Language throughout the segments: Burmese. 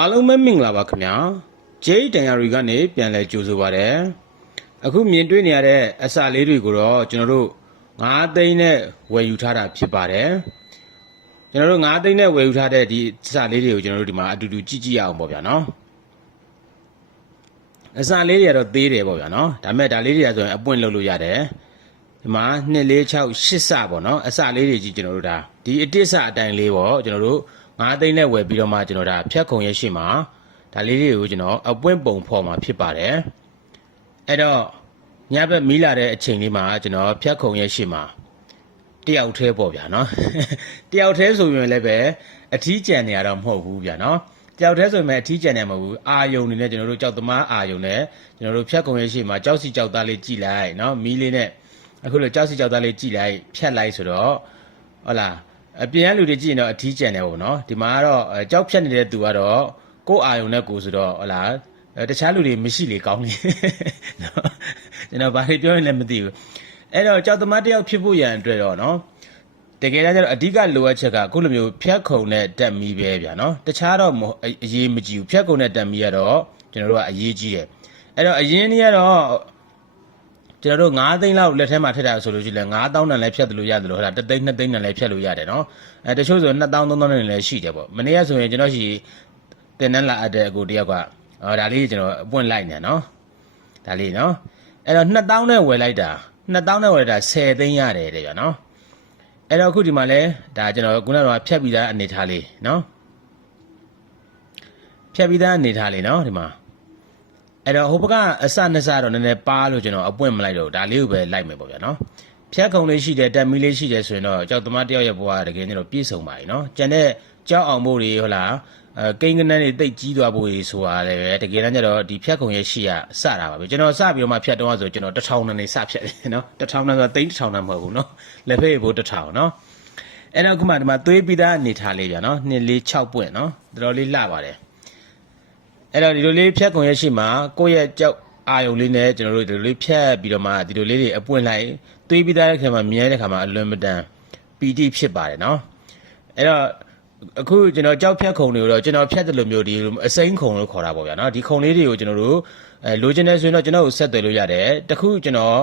အားလုံးပဲမင်္ဂလာပါခင်ဗျာဂျိတ်တန်ယာရီကနေပြန်လဲကြိုဆိုပါရစေအခုမြင်တွေ့နေရတဲ့အစလေးတွေကိုတော့ကျွန်တော်တို့9သိန်းနဲ့ဝယ်ယူထားတာဖြစ်ပါတယ်ကျွန်တော်တို့9သိန်းနဲ့ဝယ်ယူထားတဲ့ဒီအစလေးတွေကိုကျွန်တော်တို့ဒီမှာအတူတူကြည့်ကြည့်ရအောင်ပေါ့ဗျာနော်အစလေးတွေကတော့သေးတယ်ပေါ့ဗျာနော်ဒါပေမဲ့ဒါလေးတွေကဆိုရင်အပွင့်လုပ်လို့ရတယ်ဒီမှာ2 4 6 8စပေါ့နော်အစလေးတွေကြီးကျွန်တော်တို့ဒါဒီအတစ်စအတိုင်းလေးပေါ့ကျွန်တော်တို့ 9သိန်းနဲ့ဝယ်ပြီးတော့မှကျွန်တော်ဒါဖြတ်ခုံရဲ့ရှေ့မှာဒါလေးတွေကိုကျွန်တော်အပွင့်ပုံဖော်မှာဖြစ်ပါတယ်အဲ့တော့ညဘက်မီးလာတဲ့အချိန်လေးမှာကျွန်တော်ဖြတ်ခုံရဲ့ရှေ့မှာတယောက်တည်းပေါ့ဗျာနော်တယောက်တည်းဆိုရင်လည်းပဲအထီးကျန်နေရတော့မဟုတ်ဘူးဗျာနော်တယောက်တည်းဆိုရင်လည်းအထီးကျန်နေမှာမဟုတ်ဘူးအာယုံနေနဲ့ကျွန်တော်တို့ကြောက်သမားအာယုံနဲ့ကျွန်တော်တို့ဖြတ်ခုံရဲ့ရှေ့မှာကြောက်စီကြောက်သားလေးကြည်လိုက်နော်မီးလေးနဲ့အခုလိုကြောက်စီကြောက်သားလေးကြည်လိုက်ဖြတ်လိုက်ဆိုတော့ဟုတ်လား အပြင်ကလူတွေကြည့်ရင်တော့အထီးကျန်နေပေါ့နော်ဒီမှာကတော့အဲကြောက်ဖြတ်နေတဲ့သူကတော့ကိုယ့်အာယုံနဲ့ကိုယ်ဆိုတော့ဟုတ်လားအဲတခြားလူတွေမရှိလေကောင်းလေနော်ကျွန်တော်ဘာတွေပြောရင်လည်းမသိဘူးအဲ့တော့ကြောက်သမားတယောက်ဖြစ်ဖို့ရန်အတွက်တော့နော်တကယ်တမ်းကျတော့အဓိကလိုအပ်ချက်ကအခုလိုမျိုးဖြတ်ခုံနဲ့တက်မီပဲဗျာနော်တခြားတော့မဟုတ်အအရေးမကြီးဘူးဖြတ်ခုံနဲ့တက်မီကတော့ကျွန်တော်တို့ကအရေးကြီးတယ်အဲ့တော့အရင်နေ့ကတော့ ကျွန်တော်တို့9သိန်းလောက်လက်ထဲမှာထည့်တာဆိုလို့ရှိရင်9တောင်းတန်လည်းဖြတ်တယ်လို့ရတယ်လို့ဟဲ့တသိန်း2သိန်းတန်လည်းဖြတ်လို့ရတယ်နော်အဲတချို့ဆို2တောင်း3တောင်းတန်လည်းရှိတယ်ပေါ့မနေ့ကဆိုရင်ကျွန်တော်ရှိတင်နှက်လာအပ်တဲ့အကိုတယောက်ကအော်ဒါလေးကျွန်တော်အပွင့်လိုက်နေနော်ဒါလေးနော်အဲ့တော့2တောင်းနဲ့ဝယ်လိုက်တာ2တောင်းနဲ့ဝယ်တာ10သိန်းရတယ်တဲ့ဗျာနော်အဲ့တော့အခုဒီမှာလဲဒါကျွန်တော်ခုနကဖြတ်ပြီးသားအနေထားလေးနော်ဖြတ်ပြီးသားအနေထားလေးနော်ဒီမှာ အဲ့တော့ဟိုဘက်ကအစနှစတော့နည်းနည်းပါလို့ကျွန်တော်အပွင့်မလိုက်တော့ဒါလေးကိုပဲလိုက်မယ်ပေါ့ဗျာနော်ဖြတ်ကုံလေးရှိတယ်တက်မီလေးရှိတယ်ဆိုရင်တော့ကြောက်သမားတယောက်ရဲ့ဘဝတကယ်ကျွန်တော်ပြည့်စုံပါပြီနော်ကျန်တဲ့ကြောက်အောင်ဖို့တွေဟုတ်လားအဲကိန်းကနန်းတွေတိတ်ကြီးသွားဖို့တွေဆိုတာလည်းပဲတကယ်တမ်းကျတော့ဒီဖြတ်ကုံရဲ့ရှိရစတာပါပဲကျွန်တော်စပြီးတော့မှဖြတ်တော့ဆိုကျွန်တော်တထောင်နဲ့နေစဖြတ်တယ်နော်တထောင်နဲ့ဆိုတာတိတ်တထောင်နဲ့မဟုတ်ဘူးနော်လက်ဖက်ဖို့တထောင်နော်အဲ့တော့ခုမှဒီမှာသွေးပြီးသားအနေထားလေးဗျာနော်2 4 6ပွင့်နော်တော်တော်လေးလှပါတယ် အဲ့တော့ဒီလိုလေးဖြတ်ကုန်ရရှိမှာကိုယ့်ရဲ့ကြောက်အာယုံလေးနဲ့ကျွန်တော်တို့ဒီလိုလေးဖြတ်ပြီးတော့မှဒီလိုလေးတွေအပွင့်လိုက်သွေးပြီးသားတဲ့ခါမှာမြဲတဲ့ခါမှာအလွန်မတန်ပီတိဖြစ်ပါတယ်နော်အဲ့တော့အခုကျွန်တော်ကြောက်ဖြတ်ခုံတွေကိုတော့ကျွန်တော်ဖြတ်တယ်လို့မျိုးဒီအစိမ့်ခုံလို့ခေါ်တာပေါ့ဗျာနော်ဒီခုံလေးတွေကိုကျွန်တော်တို့အဲလိုချင်တယ်ဆိုရင်တော့ကျွန်တော်ကိုဆက်သွယ်လို့ရတယ်တခုကျွန်တော်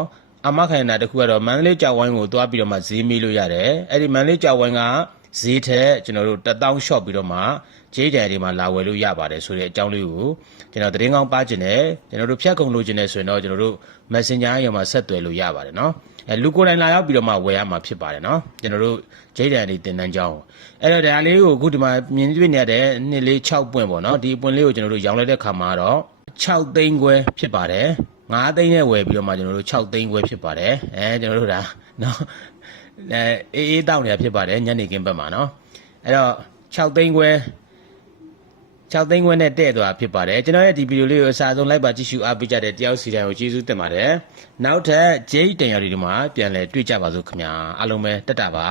အမခိုင်နာတစ်ခုကတော့မန္တလေးကြောက်ဝိုင်းကိုသွားပြီးတော့မှဈေးမေးလို့ရတယ်အဲ့ဒီမန္တလေးကြောက်ဝိုင်းက ဈေးထက်ကျွန်တော်တို့1000 shop ပြီးတော့မှဂျေးကြံတွေမှာလာဝယ်လို့ရပါတယ်ဆိုတဲ့အကြောင်းလေးကိုကျွန်တော်သတင်းကောင်းပါခြင်းနဲ့ကျွန်တော်တို့ဖြတ်ကုန်လို့ခြင်းနဲ့ဆိုရင်တော့ကျွန်တော်တို့ Messenger ရောမှာဆက်သွယ်လို့ရပါတယ်เนาะအဲလူကိုယ်တိုင်လာရောက်ပြီးတော့မှဝယ်ရမှာဖြစ်ပါတယ်เนาะကျွန်တော်တို့ဂျေးကြံတွေတင်တန်းကြောင်းအဲ့တော့ဒါလေးကိုအခုဒီမှာမြင်တွေ့နေရတဲ့နှစ်လေး6ပွင့်ပေါ့เนาะဒီပွင့်လေးကိုကျွန်တော်တို့ရောင်းလိုက်တဲ့ခါမှာတော့6သိန်းခွဲဖြစ်ပါတယ်9သိန်းနဲ့ဝယ်ပြီးတော့မှကျွန်တော်တို့6သိန်းခွဲဖြစ်ပါတယ်အဲကျွန်တော်တို့ဒါเนาะ အဲအေးအေးတောက်နေတာဖြစ်ပါတယ်ညနေခင်းဘက်မှာနော်အဲ့တော့6သိန်းခွဲ6သိန်းခွဲနဲ့တဲ့သွားဖြစ်ပါတယ်ကျွန်တော်ရဲ့ဒီဗီဒီယိုလေးကိုအစားဆုံးလိုက်ပါကြည့်ရှုအားပေးကြတဲ့တယောက်စီတိုင်းကိုကျေးဇူးတင်ပါတယ်နောက်ထပ်ဂျိတ်တင်ရည်ဒီမှာပြန်လည်တွေ့ကြပါစို့ခင်ဗျာအားလုံးပဲတက်တာပါ